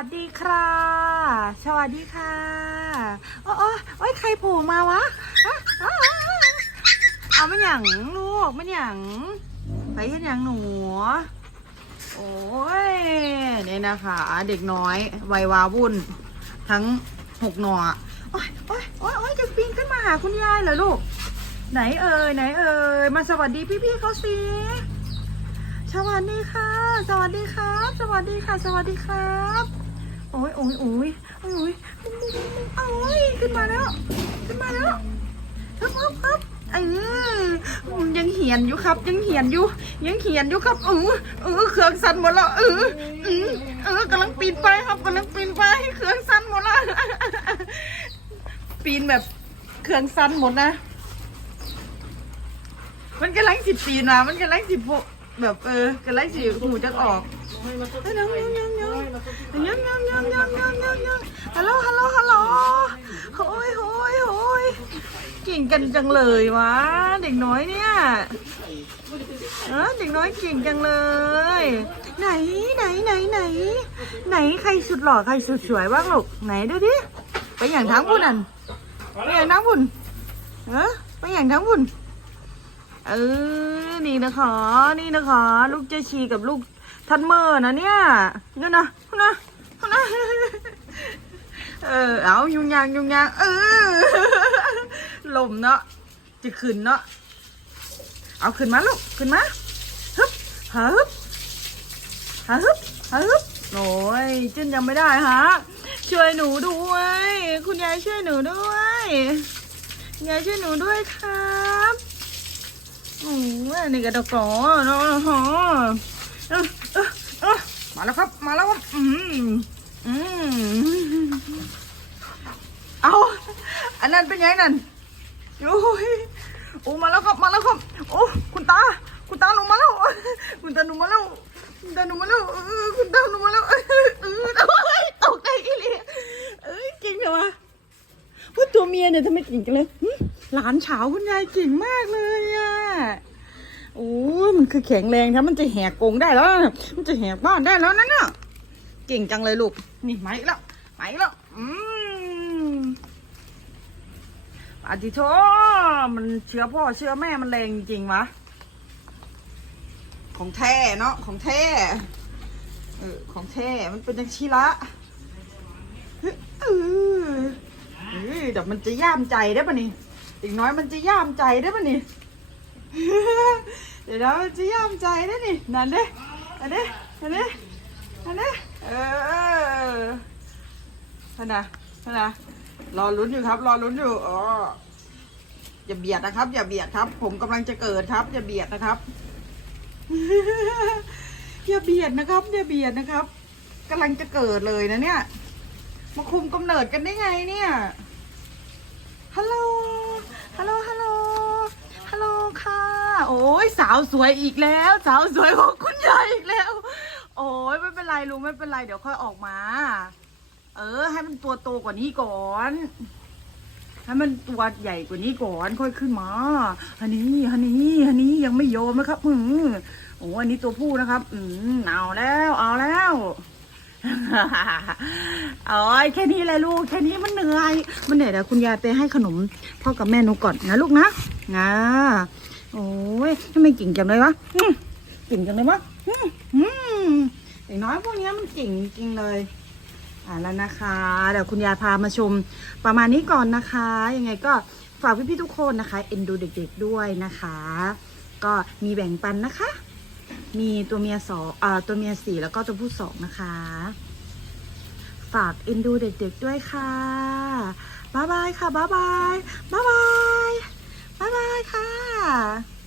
วัสดีค่ะ สวัสดีค่ะโอ้โอ้โอ้ยใครโผล่มาวะอะอะอะเอามันหยังลูกมันหยังไปเห็นหยังหนู โอ้ยเนี่ยนะคะ เด็กน้อยวัยวาวุ่น ทั้งหกหนอโอ้ยโอ้ยโอ้ยโอ้ยจะปีนขึ้นมาหาคุณยายเหรอลูก ไหนเอ่ยไหนเอ่ยมาสวัสดีพี่ๆเขาสิสวัสดีค่ะ สวัสดีครับ สวัสดีค่ะ สวัสดีครับ โอ้ยโอ้ยโอ้ยโอ้ยขึ้นมาแล้ว ขึ้นมาแล้วฮึบฮึบฮึบเออยังเหียนอยู่ครับ ยังเหียนอยู่ ยังเหียนอยู่ครับเออเออเครื่องสั่นหมดแล้วเออเออเออกำลังปีนไปครับกำลังปีนไปเครื่องสั่นหมดแล้วปีนแบบเครื่องสั่นหมดนะ มันกำลังสิบปีนะมันกำลังสิโพ แบบเออกำลังสิหูจะออกยังยังยังยังยังยังยังยังยังยังยังฮัลโหลฮัลโหลฮัลโหลโอ้ยโอ้ยโอ้ยเก่งกันจังเลยวะเด็กน้อยเนี่ยเออเด็กน้อยเก่งจังเลย ไหนไหนไหนไหน ไหนใครสุดหล่อใครสุดสวยบ้างลูกไหนดูดิไปอย่างทั้งพุ่นนั่นไปอย่างทั้งพุ่นเออไปอย่างทั้งพุ่น เออ นี่นะคะ นี่นะคะ ลูกเจชีกับลูกทันเมอร์นะเนี่ยนี่นะนะนะเออ เอายุงยางยุงยางเออลมเนาะจะขึ้นเนาะเอาขึ้นมาลูกขึ้นมาฮึบฮึบฮึบฮึบโอ้ยจิ้นยังไม่ได้ฮะช่วยหนูด้วย คุณยายช่วยหนูด้วยยายช่วยหนูด้วยครับ อืมนี่ก็ตะกอเนาะฮะเออเออเออมาแล้วครับ มาแล้วครับ อืมอืมเอาอันนั้นเป็นไงนั่นโอ้ยโอ้มาแล้วครับ มาแล้วครับ โอ้ คุณตา คุณตาหนูมาแล้ว คุณตาหนูมาแล้ว คุณตาหนูมาแล้วเออคุณตาหนูมาแล้วเออเออโอ้ยตกใจอีเลยเอ้ยเก่งเหรอวะ ว่าตัว เมียเนี่ยทำไมเก่งจังเลยหลานเฉาคุณยายเก่งมากเลยอะโอ้มันคือแข็งแรงครับมันจะแหกกงได้แล้ว มันจะแหกบ้านได้แล้วนั่นน่ะเก่งจังเลยลูก นี่มาอีกแล้วมาอีกแล้วอืมอาทิโทมันเชื้อพ่อเชื้อแม่มันแรงจริงวะของแท้เนาะของแท้เออของแท้มันเป็นจังชีละเออ ยเดี๋ยวมันจะย่ามใจได้ปะนี่อีกน้อยมันจะย่ามใจได้ปะนี่เดี๋ยวนะมันจะย่ามใจได้นี่นั่นเด้อันเด้อันเด้อันเด้เออนั่นนะนั่นนะรอลุ้นอยู่ครับ รอลุ้นอยู่อ๋ออย่าเบียดนะครับ อย่าเบียดครับ ผมกำลังจะเกิดครับ อย่าเบียดนะครับ อย่าเบียดนะครับ อย่าเบียดนะครับกำลังจะเกิดเลยนะเนี่ย มาคุมกำเนิดกันได้ไงเนี่ย ฮัลโหล ฮัลโหล ฮัลโหล ฮัลโหลค่ะ โอ้ยสาวสวยอีกแล้ว สาวสวยของคุณยายอีกแล้ว โอ้ยไม่เป็นไรลุงไม่เป็นไรเดี๋ยวค่อยออกมา เออ ให้มันตัวโตกว่านี้ก่อน ให้มันตัวใหญ่กว่านี้ก่อนค่อยขึ้นมาฮันนี้ฮันนี้ฮันนี้ยังไม่โยมนะครับอืมโอ้อันนี้ตัวผู้นะครับ อืมเอาแล้ว เอาแล้ว โอ้ยแค่นี้แหละลูกแค่นี้มันเหนื่อย มันเหนื่อยเดี๋ยวคุณยายไปให้ขนมพ่อกับแม่หนูก่อนนะลูกนะนะโอ้ยทำไมเก่งจังเลยวะอืมเก่งจังเลยวะอืมอืมอย่างน้อยพวกนี้มันเก่งจริงเลยอ่าแล้วนะคะเดี๋ยวคุณยายพามาชมประมาณนี้ก่อนนะคะ ยังไงก็ฝากพี่ๆทุกคนนะคะเอ็นดูเด็ก ๆด้วยนะคะ ก็มีแบ่งปันนะคะ มีตัวเมียสองอ่าตัวเมียสี่แล้วก็ตัวผู้สองนะคะ ฝากเอ็นดูเด็กๆด้วยค่ะบ๊ายบายค่ะบ๊ายบายบ๊ายบายบ๊ายบายค่ะ